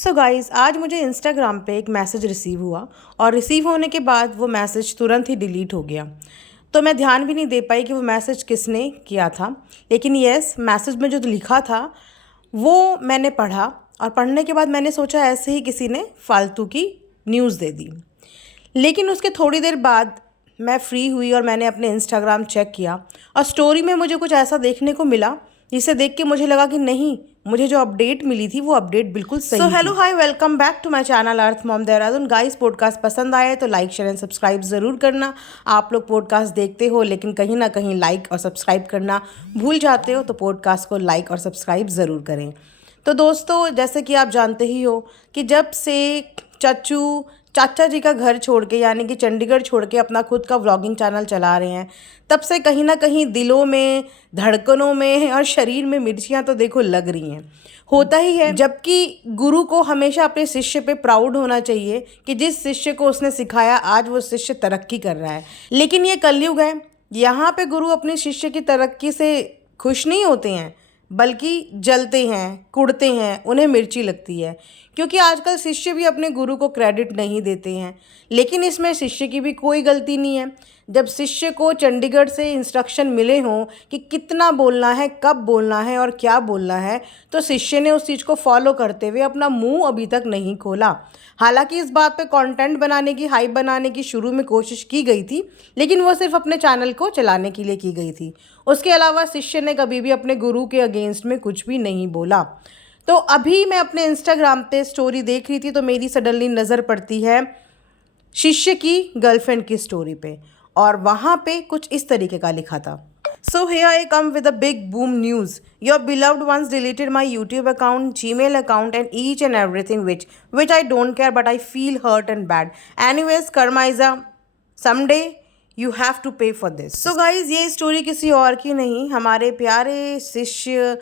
So guys, आज मुझे Instagram पे एक मैसेज रिसीव हुआ और रिसीव होने के बाद वो मैसेज तुरंत ही डिलीट हो गया। तो मैं ध्यान भी नहीं दे पाई कि वो मैसेज किसने किया था। लेकिन यस, मैसेज में जो लिखा था वो मैंने पढ़ा और पढ़ने के बाद मैंने सोचा ऐसे ही किसी ने फालतू की न्यूज़ दे दी। लेकिन उसके थोड़ी देर बाद मैं फ्री हुई और मैंने अपने इंस्टाग्राम चेक किया और स्टोरी में मुझे कुछ ऐसा देखने को मिला जिसे देख के मुझे लगा कि नहीं, मुझे जो अपडेट मिली थी वो अपडेट बिल्कुल सही थी। Hello hi, welcome back to my channel earth mom Dehradun. Guys, podcast पसंद आए तो लाइक शेयर एंड सब्सक्राइब ज़रूर करना। आप लोग पॉडकास्ट देखते हो लेकिन कहीं ना कहीं लाइक और सब्सक्राइब करना भूल जाते हो, तो पॉडकास्ट को लाइक और सब्सक्राइब ज़रूर करें। तो दोस्तों, जैसे कि आप जानते ही हो कि जब से चाचा जी का घर छोड़ के यानी कि चंडीगढ़ छोड़ के अपना खुद का व्लॉगिंग चैनल चला रहे हैं, तब से कहीं ना कहीं दिलों में, धड़कनों में और शरीर में मिर्चियाँ तो देखो लग रही हैं। होता ही है, जबकि गुरु को हमेशा अपने शिष्य पे प्राउड होना चाहिए कि जिस शिष्य को उसने सिखाया आज वो शिष्य तरक्की कर रहा है। लेकिन ये कलयुग है, यहाँ पे गुरु अपने शिष्य की तरक्की से खुश नहीं होते हैं बल्कि जलते हैं, कुढ़ते हैं, उन्हें मिर्ची लगती है। क्योंकि आजकल शिष्य भी अपने गुरु को क्रेडिट नहीं देते हैं। लेकिन इसमें शिष्य की भी कोई गलती नहीं है। जब शिष्य को चंडीगढ़ से इंस्ट्रक्शन मिले हों कि कितना बोलना है, कब बोलना है और क्या बोलना है, तो शिष्य ने उस चीज़ को फॉलो करते हुए अपना मुंह अभी तक नहीं खोला। हालांकि इस बात पे कंटेंट बनाने की, हाइप बनाने की शुरू में कोशिश की गई थी, लेकिन वो सिर्फ अपने चैनल को चलाने के लिए की गई थी। उसके अलावा शिष्य ने कभी भी अपने गुरु के अगेंस्ट में कुछ भी नहीं बोला। तो अभी मैं अपने इंस्टाग्राम पे स्टोरी देख रही थी तो मेरी सडनली नज़र पड़ती है शिष्य की गर्लफ्रेंड की स्टोरी पे, और वहाँ पे कुछ इस तरीके का लिखा था। So here I come with a big boom news. Your beloved ones deleted my YouTube account, Gmail account and each and everything which I don't care, but I feel hurt and bad. Anyways, karma is a someday you have to pay for this. So guys, ये story किसी और की नहीं, हमारे प्यारे शिष्य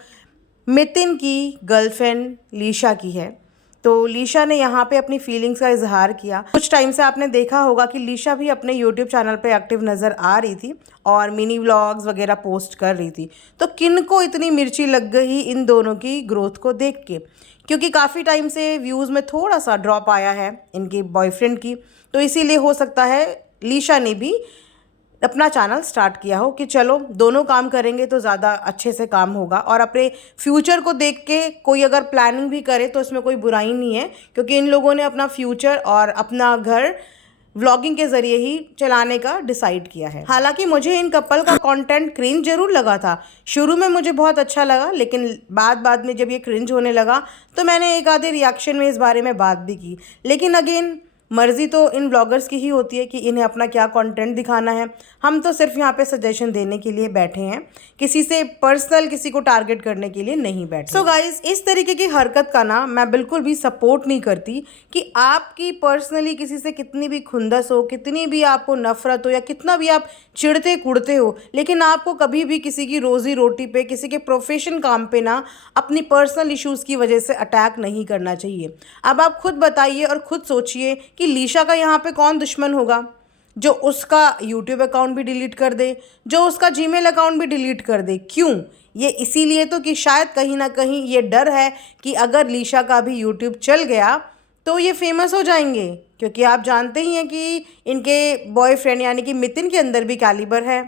मितिन की girlfriend Lisha की है। तो लीशा ने यहाँ पे अपनी फीलिंग्स का इजहार किया। कुछ टाइम से आपने देखा होगा कि लीशा भी अपने यूट्यूब चैनल पे एक्टिव नज़र आ रही थी और मिनी व्लॉग्स वगैरह पोस्ट कर रही थी। तो किन को इतनी मिर्ची लग गई इन दोनों की ग्रोथ को देख के, क्योंकि काफ़ी टाइम से व्यूज़ में थोड़ा सा ड्रॉप आया है इनके बॉयफ्रेंड की। तो इसीलिए हो सकता है लीशा ने भी अपना चैनल स्टार्ट किया हो कि चलो दोनों काम करेंगे तो ज़्यादा अच्छे से काम होगा। और अपने फ्यूचर को देख के कोई अगर प्लानिंग भी करे तो इसमें कोई बुराई नहीं है, क्योंकि इन लोगों ने अपना फ्यूचर और अपना घर व्लॉगिंग के ज़रिए ही चलाने का डिसाइड किया है। हालांकि मुझे इन कपल का कंटेंट क्रिंज जरूर लगा था। शुरू में मुझे बहुत अच्छा लगा, लेकिन बाद में जब ये क्रिंज होने लगा तो मैंने एक आधे रिएक्शन में इस बारे में बात भी की। लेकिन अगेन, मर्ज़ी तो इन ब्लॉगर्स की ही होती है कि इन्हें अपना क्या कंटेंट दिखाना है। हम तो सिर्फ यहाँ पे सजेशन देने के लिए बैठे हैं, किसी से पर्सनल किसी को टारगेट करने के लिए नहीं बैठे। सो गाइस, इस तरीके की हरकत का ना मैं बिल्कुल भी सपोर्ट नहीं करती कि आपकी पर्सनली किसी से कितनी भी खुंदस हो, कितनी भी आपको नफरत हो या कितना भी आप चिढ़ते कुढ़ते हो, लेकिन आपको कभी भी किसी की रोज़ी रोटी पे, किसी के प्रोफेशन काम पे ना अपनी पर्सनल इश्यूज़ की वजह से अटैक नहीं करना चाहिए। अब आप खुद बताइए और खुद सोचिए कि लीशा का यहाँ पे कौन दुश्मन होगा जो उसका यूट्यूब अकाउंट भी डिलीट कर दे, जो उसका जीमेल अकाउंट भी डिलीट कर दे। क्यों? ये इसीलिए तो कि शायद कहीं ना कहीं ये डर है कि अगर लीशा का भी यूट्यूब चल गया तो ये फेमस हो जाएंगे। क्योंकि आप जानते ही हैं कि इनके बॉयफ्रेंड यानी कि मितिन के अंदर भी कैलिबर है।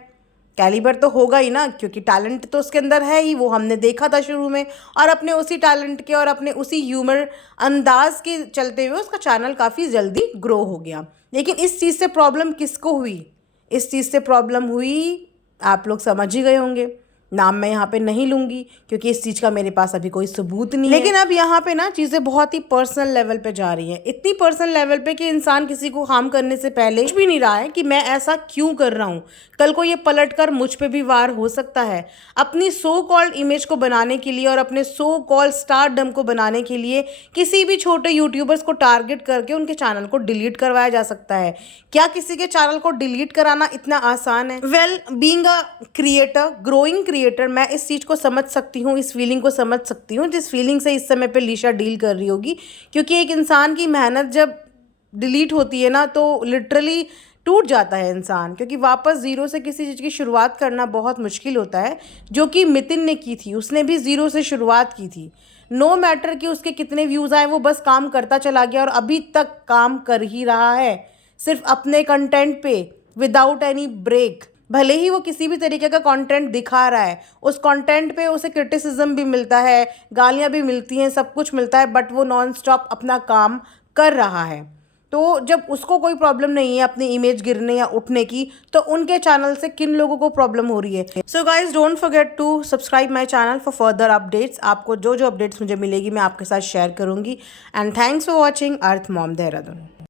कैलिबर तो होगा ही ना, क्योंकि टैलेंट तो उसके अंदर है ही, वो हमने देखा था शुरू में। और अपने उसी टैलेंट के और अपने उसी ह्यूमर अंदाज के चलते हुए उसका चैनल काफ़ी जल्दी ग्रो हो गया। लेकिन इस चीज़ से प्रॉब्लम किसको हुई? इस चीज़ से प्रॉब्लम हुई, आप लोग समझ ही गए होंगे। नाम मैं यहाँ पे नहीं लूँगी क्योंकि इस चीज़ का मेरे पास अभी कोई सबूत नहीं है। लेकिन अब यहाँ पे ना चीज़ें बहुत ही पर्सनल लेवल पे जा रही हैं, इतनी पर्सनल लेवल पे कि इंसान किसी को हार्म करने से पहले कुछ भी नहीं रहा है कि मैं ऐसा क्यों कर रहा हूँ। कल को ये पलट कर मुझ पे भी वार हो सकता है। अपनी सो कॉल्ड इमेज को बनाने के लिए और अपने सो कॉल्ड स्टारडम को बनाने के लिए किसी भी छोटे यूट्यूबर्स को टारगेट करके उनके चैनल को डिलीट करवाया जा सकता है। क्या किसी के चैनल को डिलीट कराना इतना आसान है? Well, being a creator, growing creator, मैं इस चीज़ को समझ सकती हूँ, इस फीलिंग को समझ सकती हूँ जिस फीलिंग से इस समय पे लीशा डील कर रही होगी। क्योंकि एक इंसान की मेहनत जब डिलीट होती है ना तो लिटरली टूट जाता है इंसान, क्योंकि वापस ज़ीरो से किसी चीज़ की शुरुआत करना बहुत मुश्किल होता है, जो कि मितिन ने की थी। उसने भी ज़ीरो से शुरुआत की थी। नो मैटर कि उसके कितने व्यूज़ आए, वो बस काम करता चला गया और अभी तक काम कर ही रहा है, सिर्फ अपने कंटेंट पे, विदाउट एनी ब्रेक। भले ही वो किसी भी तरीके का कंटेंट दिखा रहा है, उस कंटेंट पे उसे क्रिटिसिज्म भी मिलता है, गालियाँ भी मिलती हैं, सब कुछ मिलता है, बट वो नॉन स्टॉप अपना काम कर रहा है। तो जब उसको कोई प्रॉब्लम नहीं है अपनी इमेज गिरने या उठने की, तो उनके चैनल से किन लोगों को प्रॉब्लम हो रही है। So guys, don't forget to subscribe my channel for further updates. आपको जो जो अपडेट्स मुझे मिलेगी मैं आपके साथ शेयर करूँगी। And thanks for watching earth mom Dehradun.